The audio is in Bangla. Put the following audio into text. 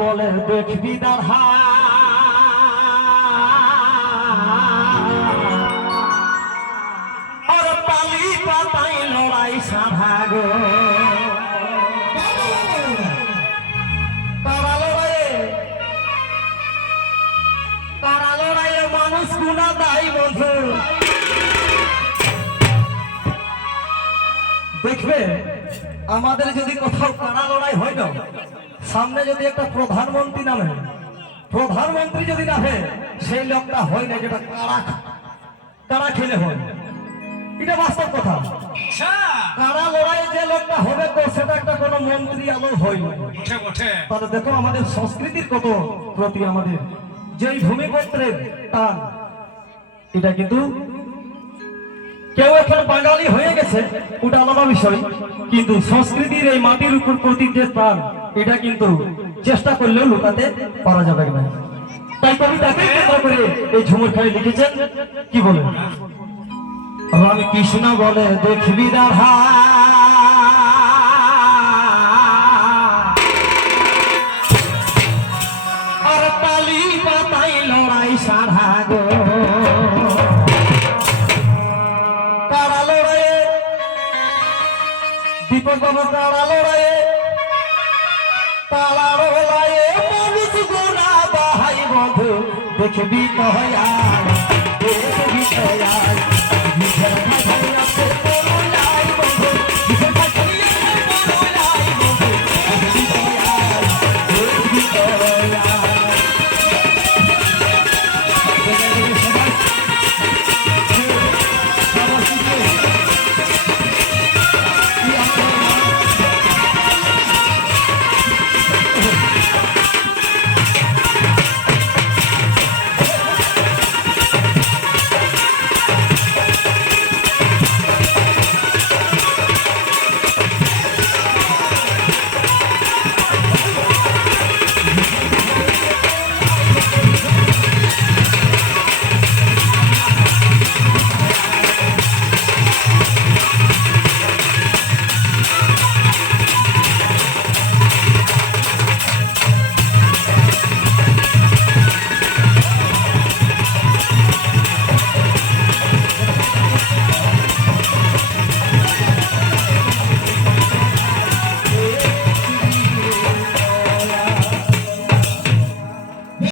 বলে দেখবি দাঁড়া আর পালি পাতাই লড়াই সাধা গো তারা লড়াইয়ে মানুষ গুণা দায় বন্ধু দেখবে আমাদের যদি কোথাও কারা লড়াই হয় না সামনে যদি একটা প্রধানমন্ত্রী নামে প্রধানমন্ত্রী যদি নামে সেই লোকটা হয় না যেটা কারা খেলে হয় এটা বাস্তব কথা কারা লড়াই যে লোকটা হবে তো সেটা একটা কোনো মন্ত্রী আলো হয় না তাহলে দেখো আমাদের সংস্কৃতির কত প্রতি আমাদের যেই ভূমিপত্রের টান এটা কিন্তু কেউ এখন বাঙালি হয়ে গেছে ওটা আলাদা বিষয় কিন্তু সংস্কৃতির এই মাটির উপর প্রতি যে টান এটা কিন্তু চেষ্টা করলেও লুকাতে পারা যাবে না তাই কবিতাকে কেন্দ্র করে এই ঝুমুর খালি লিখেছেন কি বলে রাম কৃষ্ণ বলে দেখবি রাধা আর পালি পাতাই লড়াই সাধা গো কারা লড়াইয়ে দীপক বাবু কারা লড়াইয়ে তারা লড়াইয়ে মানুষ গুণা বাহাই বধু দেখবি কয়া দেখবি কয়া